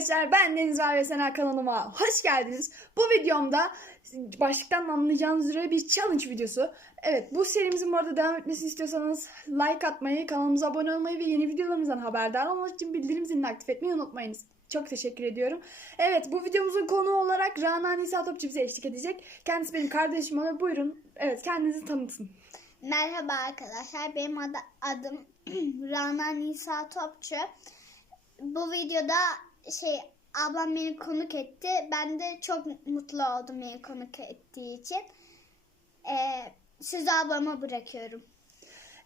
arkadaşlar ben Deniz Var ve Sena kanalıma hoş geldiniz. Bu videomda başlıktan anlayacağınız üzere bir challenge videosu. Evet bu serimizin bu arada devam etmesini istiyorsanız like atmayı, kanalımıza abone olmayı ve yeni videolarımızdan haberdar olmak için bildirim zilini aktif etmeyi unutmayınız. Çok teşekkür ediyorum. Evet bu videomuzun konuğu olarak Rana Nisa Topçu bize eşlik edecek. Kendisi benim kardeşim ona buyurun. Evet kendinizi tanıtın. Merhaba arkadaşlar. Benim adı, adım Rana Nisa Topçu. Bu videoda şey ablam beni konuk etti. Ben de çok mutlu oldum beni konuk ettiği için. Ee, sözü ablama bırakıyorum.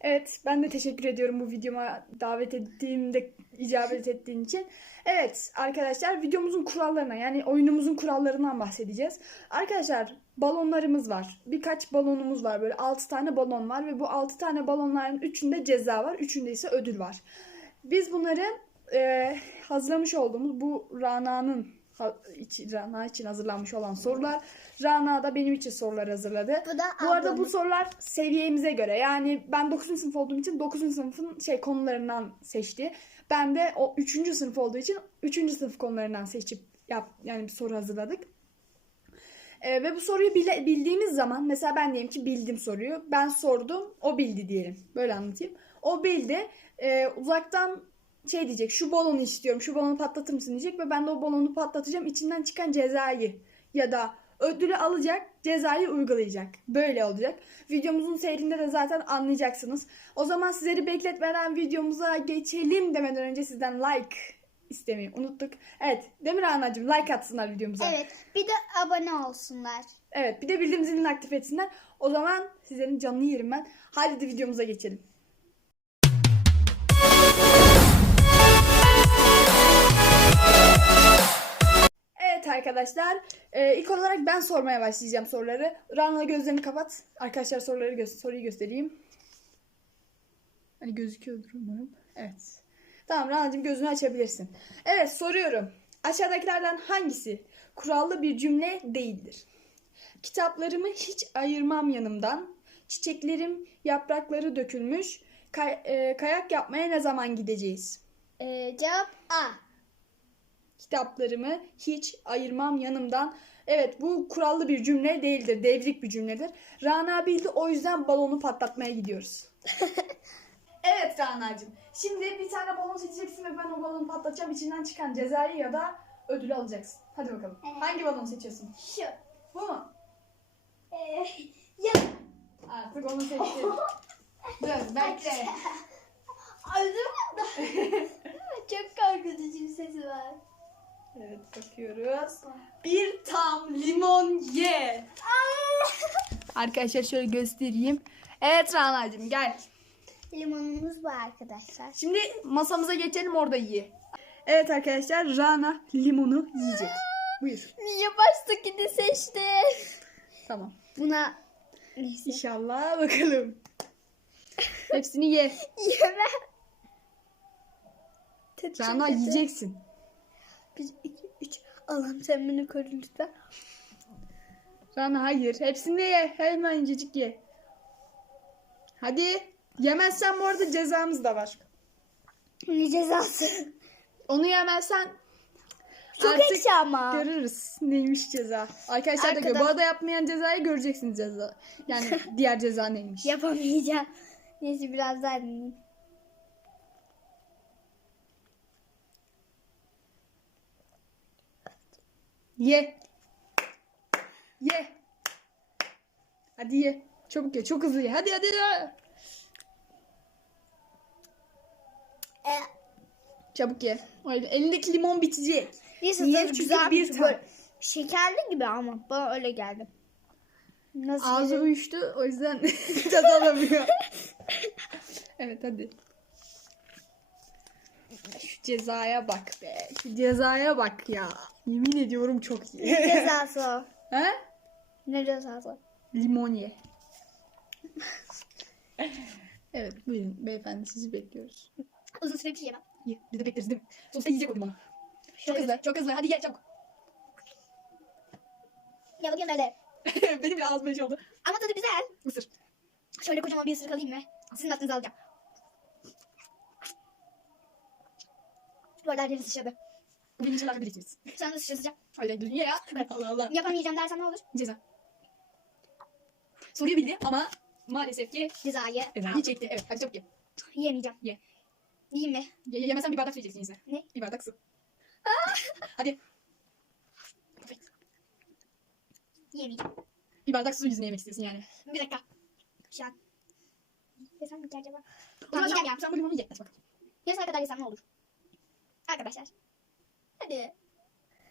Evet, ben de teşekkür ediyorum bu videoma davet ettiğimde icabet ettiğin için. Evet arkadaşlar videomuzun kurallarına yani oyunumuzun kurallarından bahsedeceğiz. Arkadaşlar balonlarımız var. Birkaç balonumuz var. Böyle 6 tane balon var ve bu 6 tane balonların 3'ünde ceza var. 3'ünde ise ödül var. Biz bunları e, hazırlamış olduğumuz bu Rana'nın için, Rana için hazırlanmış olan sorular. Rana da benim için sorular hazırladı. Bu da Bu arada bu sorular seviyemize göre. Yani ben 9. sınıf olduğum için 9. sınıfın şey konularından seçti. Ben de o 3. sınıf olduğu için 3. sınıf konularından seçip yap yani bir soru hazırladık. Ee, ve bu soruyu bile, bildiğimiz zaman mesela ben diyelim ki bildim soruyu. Ben sordum, o bildi diyelim. Böyle anlatayım. O bildi. Ee, uzaktan şey diyecek. Şu balonu istiyorum. Şu balonu patlatır mısın diyecek ve ben de o balonu patlatacağım. İçinden çıkan cezayı ya da ödülü alacak, cezayı uygulayacak. Böyle olacak. Videomuzun seyrinde de zaten anlayacaksınız. O zaman sizleri bekletmeden videomuza geçelim demeden önce sizden like istemeyi unuttuk. Evet, Demir Anacığım like atsınlar videomuza. Evet. Bir de abone olsunlar. Evet, bir de bildirim zilini aktif etsinler. O zaman sizlerin canını yerim ben. Hadi de videomuza geçelim. Arkadaşlar, e, ilk olarak ben sormaya başlayacağım soruları. Rana gözlerini kapat. Arkadaşlar soruları gö- soruyu göstereyim. Hani gözüküyordur umarım. Evet. Tamam Rana'cığım gözünü açabilirsin. Evet soruyorum. Aşağıdakilerden hangisi kurallı bir cümle değildir? Kitaplarımı hiç ayırmam yanımdan. Çiçeklerim yaprakları dökülmüş. Kay- e, kayak yapmaya ne zaman gideceğiz? Ee, cevap A. Kitaplarımı hiç ayırmam yanımdan. Evet bu kurallı bir cümle değildir. Devrik bir cümledir. Rana bildi o yüzden balonu patlatmaya gidiyoruz. evet Rana'cığım. Şimdi bir tane balon seçeceksin ve ben o balonu patlatacağım. İçinden çıkan cezayı ya da ödülü alacaksın. Hadi bakalım. Evet. Hangi balonu seçiyorsun? Şu. Bu mu? Ee, ya. Artık onu seçtim. Dur bekle. Öldürme da. Çok korkutucu bir sesi var. Evet bakıyoruz. Bir tam limon ye. Arkadaşlar şöyle göstereyim. Evet Rana'cığım gel. Limonumuz var arkadaşlar. Şimdi masamıza geçelim orada ye. Evet arkadaşlar Rana limonu yiyecek. Buyur. Niye baştakini seçti? Tamam. Buna neyse. İnşallah bakalım. Hepsini ye. Yeme. Rana yiyeceksin. Bir, iki, üç. Allah'ım sen beni koru lütfen. Rana hayır. Hepsini ye. Hemen incecik ye. Hadi. Yemezsen bu arada cezamız da var. Ne cezası? Onu yemezsen Çok Artık ekşi ama. Görürüz neymiş ceza. Arkadaşlar da Arkadaş- görüyor. Bu arada yapmayan cezayı göreceksiniz ceza. Yani diğer ceza neymiş. Yapamayacağım. Neyse biraz daha dinleyeyim. Ye. Ye. Hadi ye. Çabuk ye. Çok hızlı ye. Hadi hadi. hadi. E, Çabuk ye. Elindeki limon bitecek. neyse Niye? tadı Çünkü güzel bir bir tane. Şekerli gibi ama bana öyle geldi. Nasıl Ağzı uyuştu. O yüzden tadı alamıyor. evet hadi. Cezaya bak be. Şu cezaya bak ya. Yemin ediyorum çok iyi. Ne cezası o? He? Ne cezası? Limon ye. evet buyurun beyefendi sizi bekliyoruz. Uzun süre bir şey yemem. Ye. Biz de bekleriz değil mi? Sonuçta yiyecek o bana. Çok hızlı çok hızlı hadi ye çabuk. Ya bakayım böyle. Benim bile ağzıma şey oldu. Ama tadı güzel. Mısır. Şöyle kocaman bir ısırık alayım mı? Sizin aklınızı alacağım. Arada herkes sıçradı. Birinci yıllarda biriktiririz. Sen nasıl çözeceğim? Öyle dünya ya. Allah Allah. Yapamayacağım dersen ne olur? Ceza. Soruyu bildi ama maalesef ki Cezayı cezayı çekti. Evet hadi çabuk ye. yiyemeyeceğim. Ye. Yiyeyim mi? Ye- Yemezsen bir bardak su içeceksin ise. Ne? Bir bardak su. hadi. Perfect. Yiyemeyeceğim. Bir bardak su yüzüne yemek istiyorsun yani. Bir dakika. Şu an. Yesem mi ki acaba? Tamam, Tamam yiyeceğim ya. sen bu limonu ye. Hadi bakalım. Yarısına kadar yesem ne olur? Arkadaşlar. Hadi.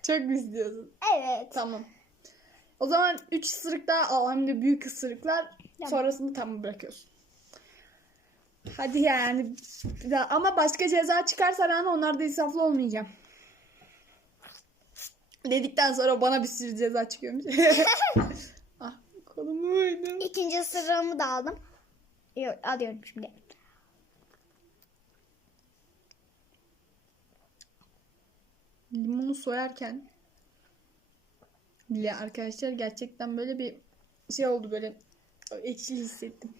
Çok mu istiyorsun? Evet. Tamam. O zaman 3 ısırık daha al hem de büyük ısırıklar. Tamam. Sonrasında tam bırakıyorsun. Hadi yani. Bir daha- Ama başka ceza çıkarsa Rana onlarda insaflı olmayacağım. Dedikten sonra bana bir sürü ceza çıkıyormuş. ah kolumu vurdum. İkinci ısırığımı da aldım. Yok alıyorum şimdi. Limonu soyarken bile arkadaşlar gerçekten böyle bir şey oldu böyle ekşi hissettim.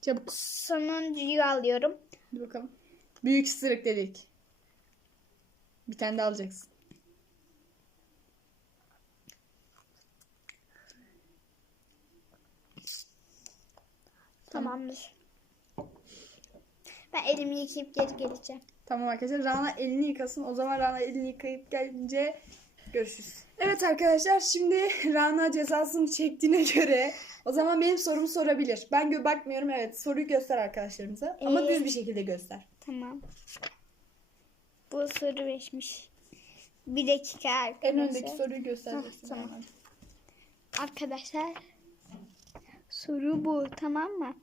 Çabuk Sonuncuyu alıyorum. Hadi bakalım. Büyük ısırık dedik. Bir tane daha alacaksın. Tamamdır. Ben elimi yıkayıp geri geleceğim. Tamam arkadaşlar. Rana elini yıkasın. O zaman Rana elini yıkayıp gelince görüşürüz. Evet arkadaşlar şimdi Rana cezasını çektiğine göre o zaman benim sorumu sorabilir. Ben gö bakmıyorum evet. Soruyu göster arkadaşlarımıza. Ama Ee, düz bir şekilde göster. Tamam. Bu soru beşmiş. Bir dakika arkadaşlar. En öndeki soruyu göstereceksin. Tamam. Arkadaşlar soru bu tamam mı?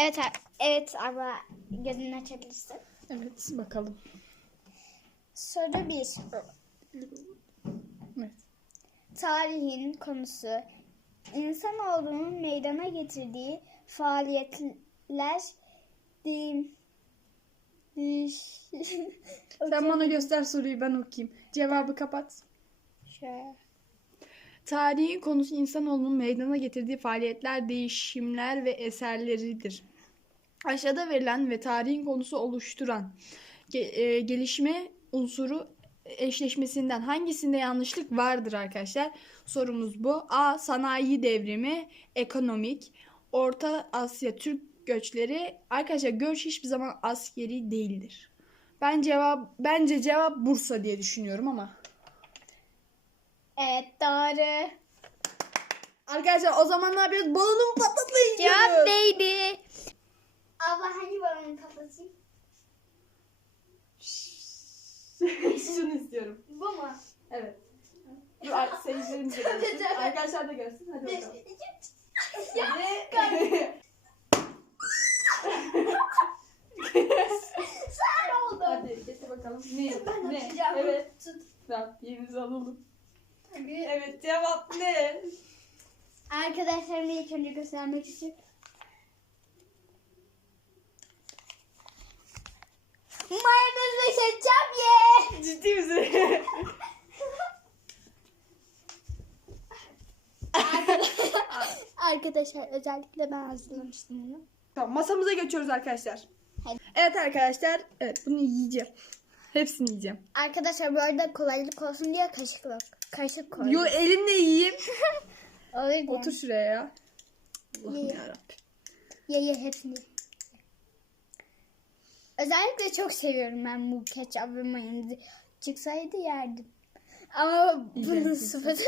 Evet ar- evet ama gözünü açabilirsin. Evet bakalım. Soru 1. Evet. Tarihin konusu insanoğlunun meydana getirdiği faaliyetler değil. Sen bana göster soruyu ben okuyayım. Cevabı kapat. Şöyle. Tarihin konusu insanoğlunun meydana getirdiği faaliyetler, değişimler ve eserleridir. Aşağıda verilen ve tarihin konusu oluşturan e, gelişme unsuru eşleşmesinden hangisinde yanlışlık vardır arkadaşlar? Sorumuz bu. A. Sanayi devrimi, ekonomik, Orta Asya Türk göçleri. Arkadaşlar göç hiçbir zaman askeri değildir. Ben cevap bence cevap Bursa diye düşünüyorum ama. Evet doğru. Arkadaşlar o zaman ne yapıyoruz? Balonumu patlatmaya Cevap neydi? Abla hangi balonu patlatayım? Şunu istiyorum. Bu mu? Evet. Dur artık seyircilerimiz de görsün. Arkadaşlar da görsün. Hadi bakalım. Hadi. Sen oldu. Hadi getir bakalım. Ne? Ben ne? açacağım. Evet. Tut. Tamam yerinizi alalım. Evet cevap ne? Arkadaşlarıma ilk önce göstermek için. Mayonez ve ketçap ye. Ciddi misin? Arkadaşlar özellikle ben hazırlamıştım tamam masamıza geçiyoruz arkadaşlar. Hadi. Evet arkadaşlar. Evet bunu yiyeceğim. Hepsini yiyeceğim. Arkadaşlar bu arada kolaylık olsun diye kaşık yok. Kaşık koydum. Yo elimle yiyeyim. Olur. Otur şuraya ya. Allah'ım yarabbim. Ye ye hepsini. Özellikle çok seviyorum ben bu ketçap ve mayonezi. Çıksaydı yerdim. Ama bunun sıfatı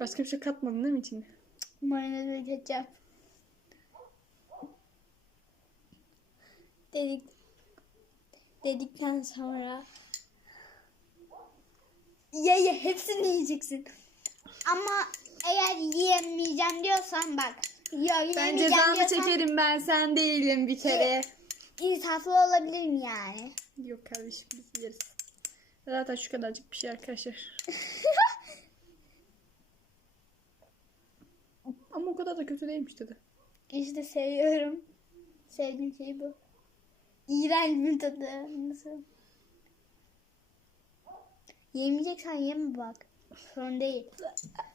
Başka bir şey katmadın değil mi içine? mayonez ve ketçap. Dedik dedikten sonra ye ye hepsini yiyeceksin. Ama eğer yiyemeyeceğim diyorsan bak. Ya, Ben yiyemeyeceğim cezamı diyorsan çekerim ben sen değilim bir kere. insaflı olabilirim yani. Yok kardeşim biz yeriz. Zaten şu kadarcık bir şey arkadaşlar. Ama o kadar da kötü değilmiş dedi. İşte seviyorum. Sevdiğim şey bu. İğrenç bir tadı. Nasıl? Yemeyeceksen yeme bak. Sorun değil.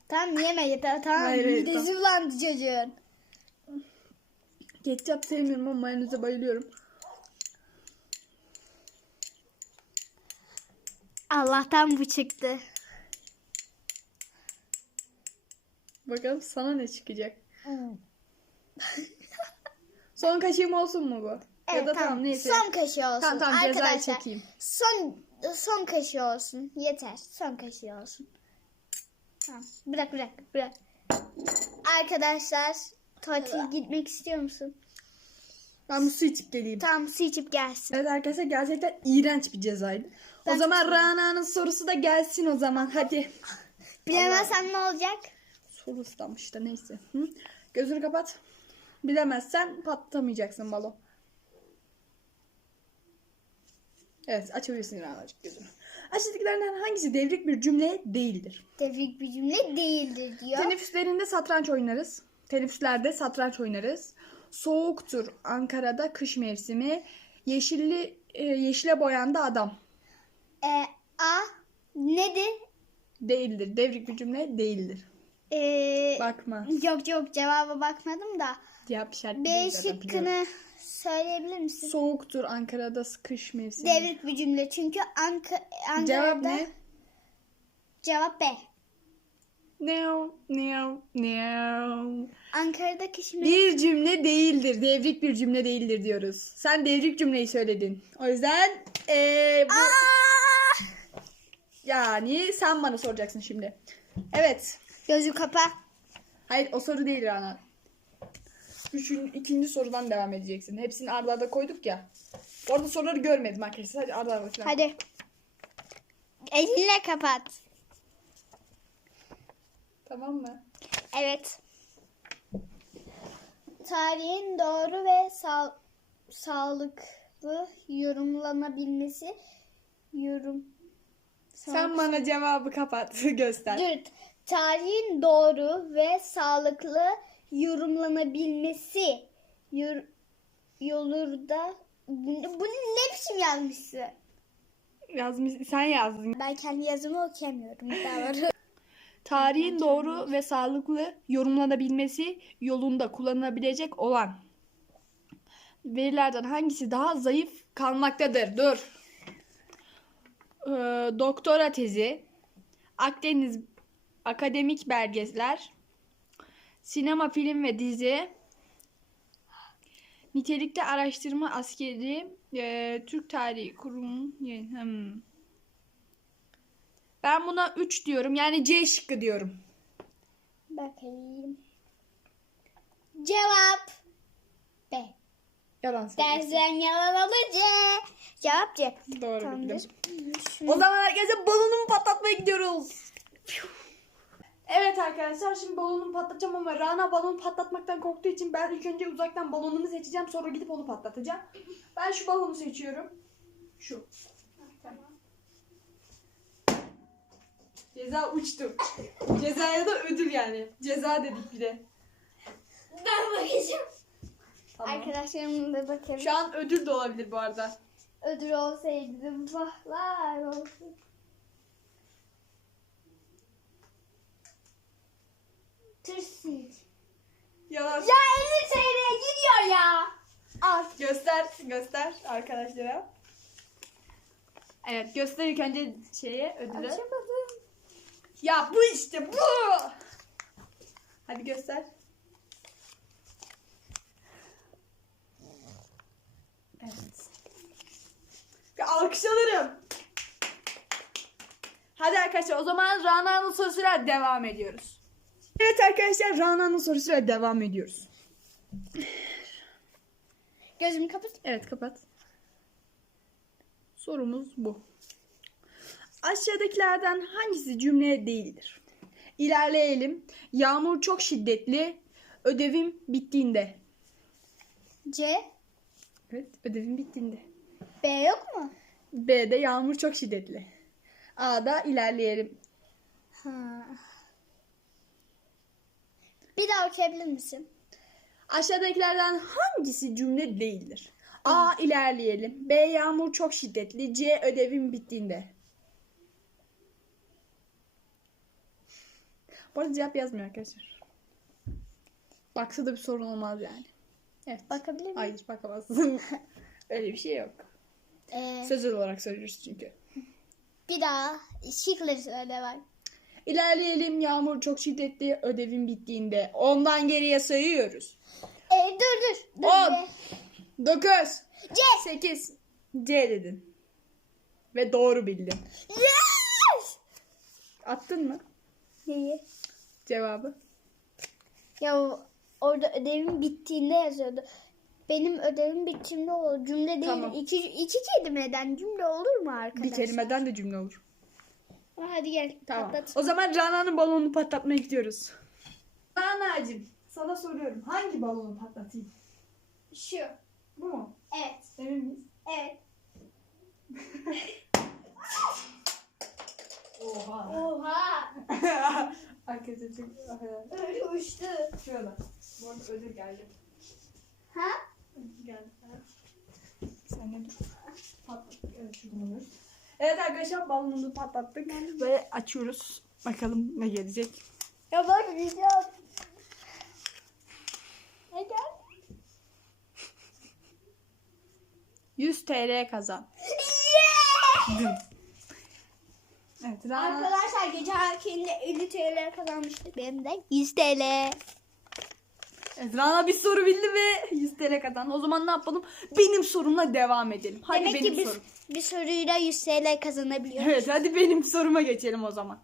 Tamam yeme yeter. Tamam Hayır, midesi bulandı çocuğun. Ketçap sevmiyorum ama mayoneze bayılıyorum. Allah'tan bu çıktı. Bakalım sana ne çıkacak. Son kaşığım olsun mu bu? ya Evet, da tamam, neyse. Son kaşığı olsun. Tamam tamam cezayı Arkadaşlar çekeyim. son son kaşığı olsun. Yeter. Son kaşığı olsun. Tamam. Bırak bırak bırak. Arkadaşlar tatil gitmek istiyor musun? Ben bu su içip geleyim. Tamam su içip gelsin. Evet arkadaşlar gerçekten iğrenç bir cezaydı. Ben o zaman Rana'nın sorusu da gelsin o zaman. Hadi. Bilemezsen ne olacak? Soru ıslanmış da neyse. Hı? Gözünü kapat. Bilemezsen patlatamayacaksın balon. Evet açabilirsin Rana'cık gözünü. Aşağıdakilerden hangisi devrik bir cümle değildir? Devrik bir cümle değildir diyor. Teneffüslerinde satranç oynarız. Teneffüslerde satranç oynarız. Soğuktur Ankara'da kış mevsimi. Yeşilli e, yeşile boyandı adam. E, A nedir? Değildir. Devrik bir cümle değildir. E, Bakma. yok yok cevaba bakmadım da. Cevap işareti B değil zaten, biliyorum. şıkkını söyleyebilir misin? Soğuktur Ankara'da kış mevsimi. Devrik bir cümle çünkü Anka Ankara'da Cevap ne? Cevap B. No, no, no. Ankara'da kış mı? Bir cümle değildir. Devrik bir cümle değildir diyoruz. Sen devrik cümleyi söyledin. O yüzden eee, bu... yani sen bana soracaksın şimdi. Evet. Gözü kapa. Hayır o soru değil Rana. Üçün, ikinci sorudan devam edeceksin. Hepsini arda arda koyduk ya. Orada soruları görmedim arkadaşlar. Hadi arda arda falan. Hadi. Elinle kapat. Tamam mı? Evet. Tarihin doğru ve sağ, sağlıklı yorumlanabilmesi yorum Sen bana cevabı kapat. Göster. Dur. Tarihin doğru ve sağlıklı yorumlanabilmesi yor, yolurda bunu, bunu ne biçim yazmışsın? Yazmış, sen yazdın. Ben kendi yazımı okuyamıyorum. Tarihin doğru ve sağlıklı yorumlanabilmesi yolunda kullanılabilecek olan verilerden hangisi daha zayıf kalmaktadır? Dur. Ee, doktora tezi, Akdeniz akademik belgeler, sinema, film ve dizi, nitelikte araştırma askeri, e, Türk Tarihi Kurumu. Hmm. Ben buna 3 diyorum. Yani C şıkkı diyorum. Bakayım. Cevap. Yalan söylüyorsun. Dersen yalan C. Cevap C. Doğru bildim. O zaman herkese balonumu patlatmaya gidiyoruz. Evet arkadaşlar şimdi balonumu patlatacağım ama Rana balonu patlatmaktan korktuğu için ben ilk önce uzaktan balonumu seçeceğim sonra gidip onu patlatacağım. Ben şu balonu seçiyorum. Şu. Ceza uçtu. Cezaya da ödül yani. Ceza dedik bir de. Ben bakacağım. Tamam. Arkadaşlarımla da bakarım. Şu an ödül de olabilir bu arada. Ödül olsaydı vahlar olsun. Tırsın. Yalan. Ya 50 TL'ye gidiyor ya. Al. Göster, göster arkadaşlara. Evet, göster ilk önce şeye, ödülü. Açamadım. Ya bu işte bu. Hadi göster. Evet. Bir alkış alırım. Hadi arkadaşlar o zaman Rana'nın sorusuyla devam ediyoruz. Evet arkadaşlar Rana'nın sorusuyla devam ediyoruz. Gözümü kapat. Evet kapat. Sorumuz bu. Aşağıdakilerden hangisi cümle değildir? İlerleyelim. Yağmur çok şiddetli. Ödevim bittiğinde. C. Evet, ödevim bittiğinde. B yok mu? B'de yağmur çok şiddetli. A'da ilerleyelim. Ha. Bir daha okuyabilir misin? Aşağıdakilerden hangisi cümle değildir? A ilerleyelim. B yağmur çok şiddetli. C ödevim bittiğinde. Bu arada cevap yazmıyor arkadaşlar. Baksa da bir sorun olmaz yani. Evet. Bakabilir miyim? Hayır bakamazsın. Öyle bir şey yok. Ee, Sözel olarak söylüyoruz çünkü. Bir daha şıkları söyle bak. İlerleyelim yağmur çok şiddetli ödevin bittiğinde. Ondan geriye sayıyoruz. E, dur dur. dur On. be. 9, C. 8, C dedin. Ve doğru bildin. Yes! Attın mı Neyi? cevabı? Ya orada ödevim bittiğinde yazıyordu. Benim ödevim bittiğinde o cümle değil. Tamam. İki, iki kelimeden cümle olur mu arkadaşlar? Bir kelimeden de cümle olur. Ha, Hadi gel. Tamam. patlat. O zaman Rana'nın balonunu patlatmaya gidiyoruz. Rana'cığım sana soruyorum. Hangi balonu patlatayım? Şu. Bu mu? Evet. Emin miyiz? Evet. Oha. Oha. Arkadaşlar çok... Öyle uçtu. Şurada. Bu arada ödül geldi. Ha? Ödül geldi. Sen ne dur? Evet şuradan alıyoruz. Evet arkadaşlar balonunu patlattık. Ve açıyoruz. Bakalım ne gelecek. Ya bak diyeceğim. Ne gel? 100 TL kazan. Yeah! Evet. Arkadaşlar geçen erkeğinde 50 TL kazanmıştık. Benim de 100 TL. Evet, Rana bir soru bildi ve 100 TL kazandı. O zaman ne yapalım? Benim sorumla devam edelim. Hadi Demek benim ki biz sorum. bir soruyla 100 TL kazanabiliyoruz. Evet hadi benim soruma geçelim o zaman.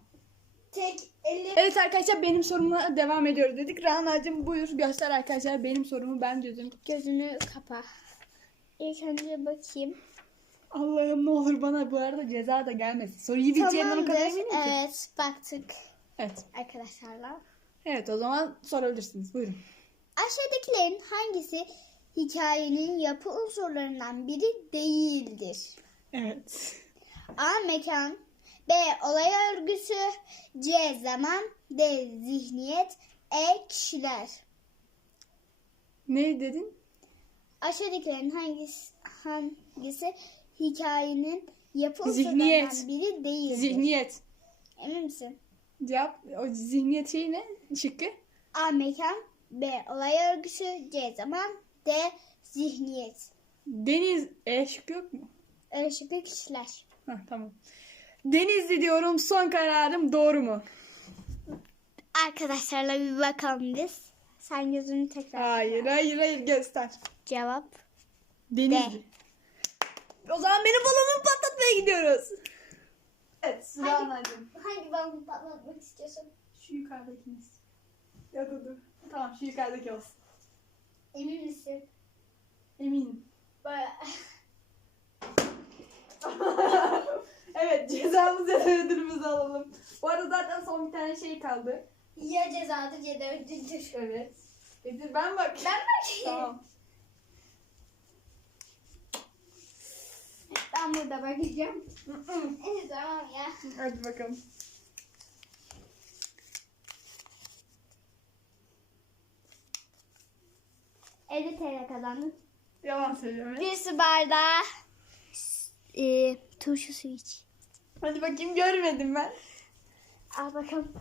Tek 50 Evet arkadaşlar benim sorumla devam ediyoruz dedik. Rana'cığım buyur göster arkadaşlar benim sorumu ben çözüm. gözünü kapa. İlk önce bakayım. Allah'ım ne olur bana bu arada ceza da gelmesin. Soruyu bileceğimden o kadar eminim ki. Evet baktık Evet. arkadaşlarla. Evet o zaman sorabilirsiniz. Buyurun. Aşağıdakilerin hangisi hikayenin yapı unsurlarından biri değildir? Evet. A. Mekan B. Olay örgüsü C. Zaman D. Zihniyet E. Kişiler Ne dedin? Aşağıdakilerin hangisi, hangisi hikayenin yapı Zihniyet. unsurlarından biri değildir? Zihniyet. Emin misin? Cevap o zihniyet şey ne? Şıkkı. A. Mekan B. Olay örgüsü C. Zaman D. Zihniyet Deniz. E şıkkı yok mu? Öyle şıklı kişiler. Heh, tamam. Denizli diyorum son kararım doğru mu? Arkadaşlarla bir bakalım biz. Sen gözünü tekrar Hayır hayır hayır göster. Cevap Denizli. O zaman benim balonumu patlatmaya gidiyoruz. Evet sıra Hangi-. Hangi balonu patlatmak istiyorsun? Şu yukarıdakiniz. Ya da dur. Tamam şu yukarıdaki olsun. Emin misin? Eminim. Böyle evet cezamızı ya da ödülümüzü alalım. Bu arada zaten son bir tane şey kaldı. ya cezadır ya da ödüldür. Evet. Ödül ben bak. Ben bakayım. Tamam. Ben burada bakacağım. Tamam ya. Hadi bakalım. Elli TL kazandın. Yalan söylüyorum. Bir su bardağı e, turşu suyu iç. Hadi bakayım görmedim ben. Al bakalım.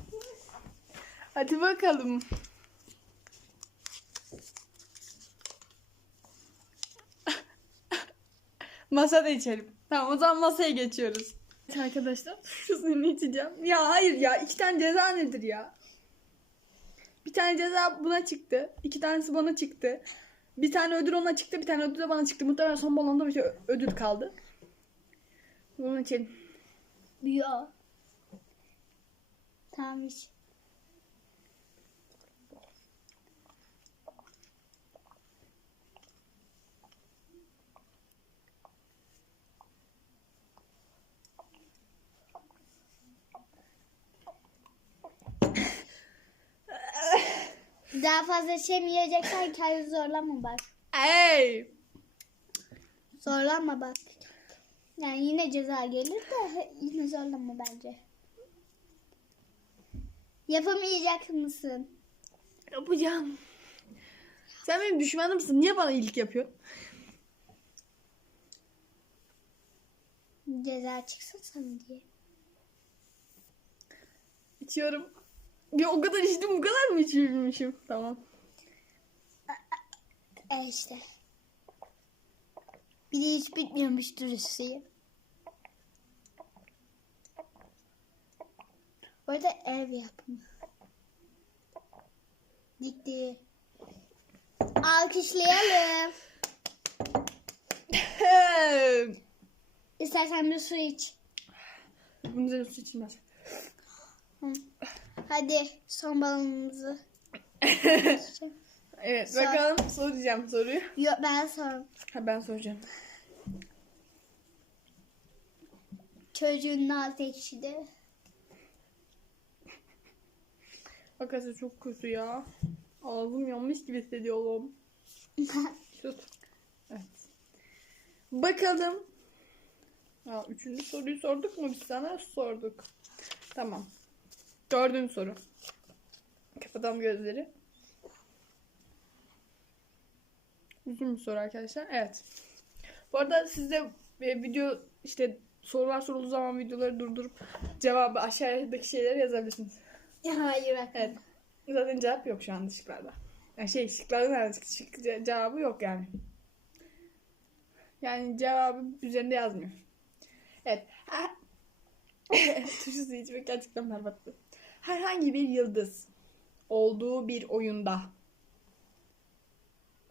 Hadi bakalım. Masada içelim. Tamam o zaman masaya geçiyoruz. Arkadaşlar şunu içeceğim. Ya hayır ya iki tane ceza nedir ya? Bir tane ceza buna çıktı. iki tanesi bana çıktı. Bir tane ödül ona çıktı. Bir tane ödül de bana çıktı. Muhtemelen son balonda bir şey ödül kaldı. Bunu içelim. Yok. Tamam iç. Daha fazla şey mi yiyeceksen kendini zorlama bak. Ey! Zorlanma bak. Yani yine ceza gelir de yine zorlanma bence. Yapamayacak mısın? Yapacağım. Sen benim düşmanımsın. Niye bana iyilik yapıyorsun? Ceza çıksın sana diye. İçiyorum. Ya o kadar içtim bu kadar mı içiyormuşum? Tamam. E işte. Bir de hiç bitmiyormuş dürüstlüğü. Bu arada ev yapımı. Gitti. Alkışlayalım. İstersen bir su iç. Bunun üzerine su içilmez. Hadi son balonumuzu. Evet Sor. bakalım soracağım soruyu. Yok ben sorayım. Ha ben soracağım. Çocuğun naz ekşidi. Arkadaşlar çok kötü ya. Ağzım yanmış gibi hissediyorum. Sus. Evet. Bakalım. Ha, üçüncü soruyu sorduk mu biz sana? Sorduk. Tamam. Dördüncü soru. Kapatalım gözleri. Uzun bir soru arkadaşlar. Evet. Bu arada siz de e, video işte sorular sorulduğu zaman videoları durdurup cevabı aşağıdaki şeyleri yazabilirsiniz. Hayır bak. Evet. Zaten cevap yok şu an şıklarda. Yani şey şıklarda nerede çıktı? Şık, ce- cevabı yok yani. Yani cevabı üzerinde yazmıyor. Evet. Su içmek gerçekten berbattı. Herhangi bir yıldız olduğu bir oyunda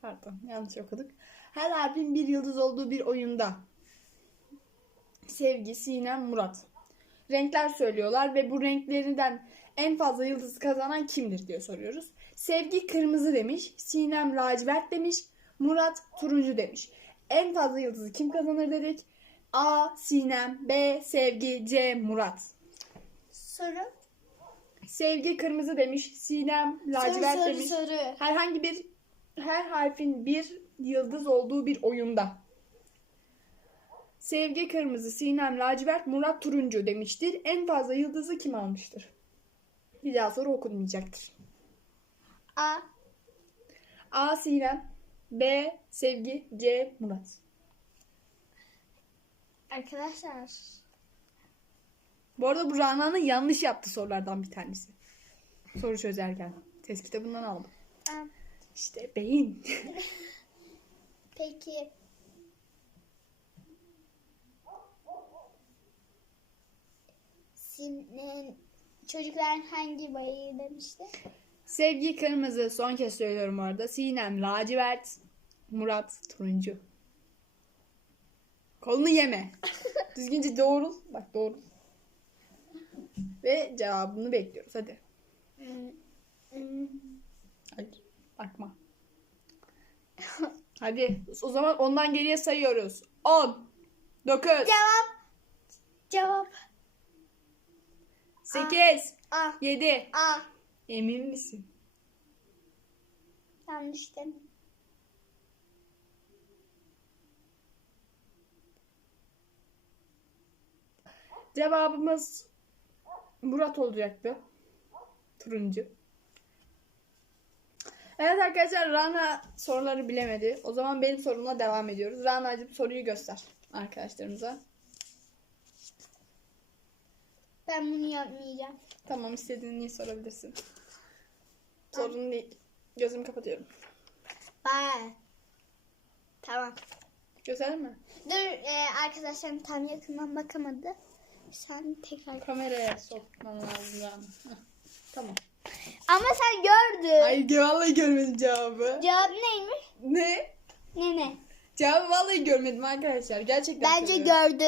Pardon yanlış okuduk. Her harfin bir yıldız olduğu bir oyunda Sevgi, Sinem, Murat renkler söylüyorlar ve bu renklerinden en fazla yıldız kazanan kimdir diye soruyoruz. Sevgi kırmızı demiş, Sinem lacivert demiş, Murat turuncu demiş. En fazla yıldızı kim kazanır dedik? A. Sinem, B. Sevgi, C. Murat. Soru. Sevgi kırmızı demiş, Sinem lacivert soru, soru, demiş. soru. Herhangi bir her harfin bir yıldız olduğu bir oyunda. Sevgi kırmızı, Sinem lacivert, Murat turuncu demiştir. En fazla yıldızı kim almıştır? Bir daha soru okunmayacaktır. A. A. Sinem B. Sevgi C. Murat. Arkadaşlar. Bu arada bu Rana'nın yanlış yaptığı sorulardan bir tanesi. Soru çözerken. Test kitabından aldım. İşte beyin. Peki. Senin çocukların hangi boyayı demişti? Sevgi kırmızı. Son kez söylüyorum orada. Sinem lacivert. Murat turuncu. Kolunu yeme. Düzgünce doğrul. Bak doğrul. Ve cevabını bekliyoruz. Hadi. Hayır. Bakma. Hadi. O zaman ondan geriye sayıyoruz. 10 9 Cevap. Cevap. 8 A. 7 A. Emin misin? Yanlış dedim. Cevabımız Murat olacaktı. Turuncu. Evet arkadaşlar Rana soruları bilemedi. O zaman benim sorumla devam ediyoruz. Rana'cığım soruyu göster arkadaşlarımıza. Ben bunu yapmayacağım. Tamam istediğini sorabilirsin. Sorun değil. Gözümü kapatıyorum. Bye. Tamam. Gösterdin mi? Dur e, arkadaşlarım tam yakından bakamadı. Sen tekrar. Kameraya sokman lazım. Heh, Tamam. Ama sen gördün. Ay vallahi görmedim cevabı. Cevap neymiş? Ne? Ne ne? Cevabı vallahi görmedim arkadaşlar. Gerçekten Bence söylüyorum. gördü.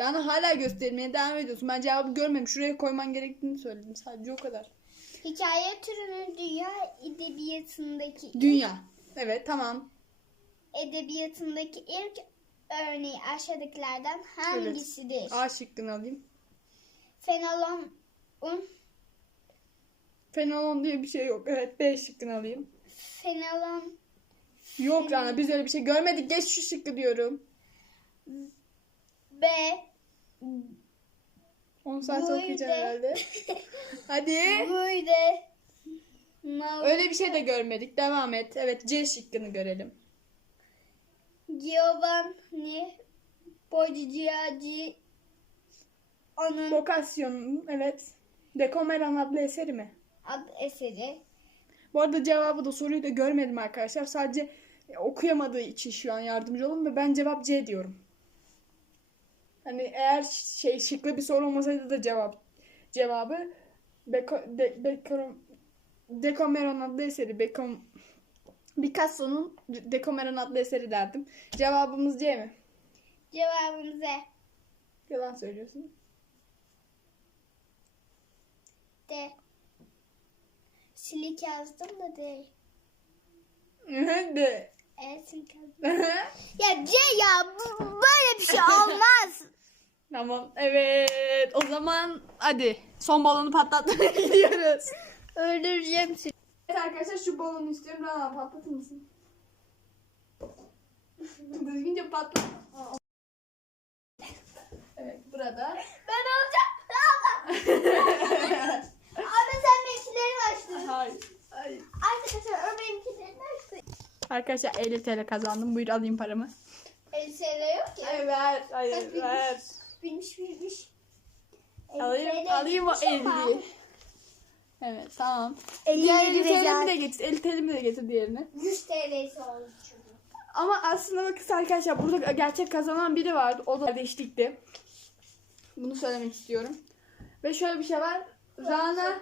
Rana hala göstermeye devam ediyorsun. Ben cevabı görmedim. Şuraya koyman gerektiğini söyledim. Sadece o kadar. Hikaye türünün dünya edebiyatındaki Dünya. Evet tamam. edebiyatındaki ilk örneği aşağıdakilerden hangisidir? A şıkkını alayım. Fenolon'un Fenolon diye bir şey yok. Evet B şıkkını alayım. Fenolon Yok Rana biz öyle bir şey görmedik. Geç şu şıkkı diyorum. B 10 saat Buydu. okuyacağım herhalde. Hadi. Buydu. Nav- Öyle bir şey de görmedik. Devam et. Evet C şıkkını görelim. Giovanni Bocciaggi onun Vokasyon'un evet. Dekomeran adlı eseri mi? ad eseri. Bu arada cevabı da soruyu da görmedim arkadaşlar. Sadece okuyamadığı için şu an yardımcı olun ve ben cevap C diyorum. Hani eğer şey şıklı bir soru olmasaydı da cevap cevabı Beko, de, Beko, Decameron adlı eseri. Beko, Picasso'nun Decameron adlı eseri derdim. Cevabımız C mi? Cevabımız E. Yalan söylüyorsun. D. Silik yazdım da değil. De. Evet silik yazdım. Ya C ya bu- böyle bir şey olmaz. tamam. Evet. O zaman hadi son balonu patlatmaya gidiyoruz. Öldüreceğim seni. Arkadaşlar şu balonu istiyorum. Rana patlatır mısın? Düzgünce patlat. Evet burada. Ben alacağım. Abi sen benimkileri açtın. Hayır. Hayır. Arkadaşlar o benimkileri açtı. Arkadaşlar 50 TL kazandım. Buyur alayım paramı. Elbiseyle yok ki. Hayır ver. Hayır Bak, ver. Bilmiş bilmiş. Alayım, alayım o gitmiş ama. 50. Evet tamam. 50 Diğer 50 TL'mi de getir. 50 TL'mi de getir diğerini. 100 TL'si oldu çünkü. Ama aslında bakın arkadaşlar burada gerçek kazanan biri vardı. O da kardeşlikti. Bunu söylemek istiyorum. Ve şöyle bir şey var. Rana.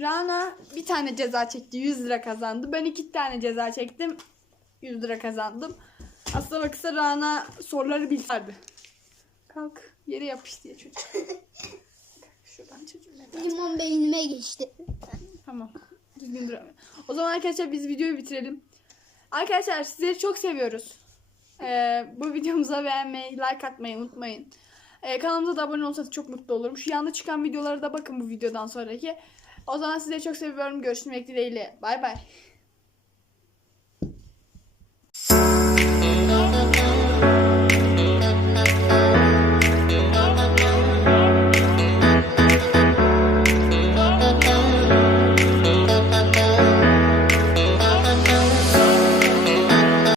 Rana bir tane ceza çekti 100 lira kazandı. Ben iki tane ceza çektim 100 lira kazandım. Aslında bakırsa Rana soruları bilirdi. Kalk yere yapış diye çocuk. Şuradan çocuğum neden? Limon beynime geçti. Tamam. Düzgün duramıyor. O zaman arkadaşlar biz videoyu bitirelim. Arkadaşlar sizleri çok seviyoruz. Ee, bu videomuza beğenmeyi, like atmayı unutmayın. Ee, kanalımıza da abone olursanız çok mutlu olurum. Şu yanda çıkan videolara da bakın bu videodan sonraki. O zaman sizleri çok seviyorum. Görüşmek dileğiyle. Bay bay.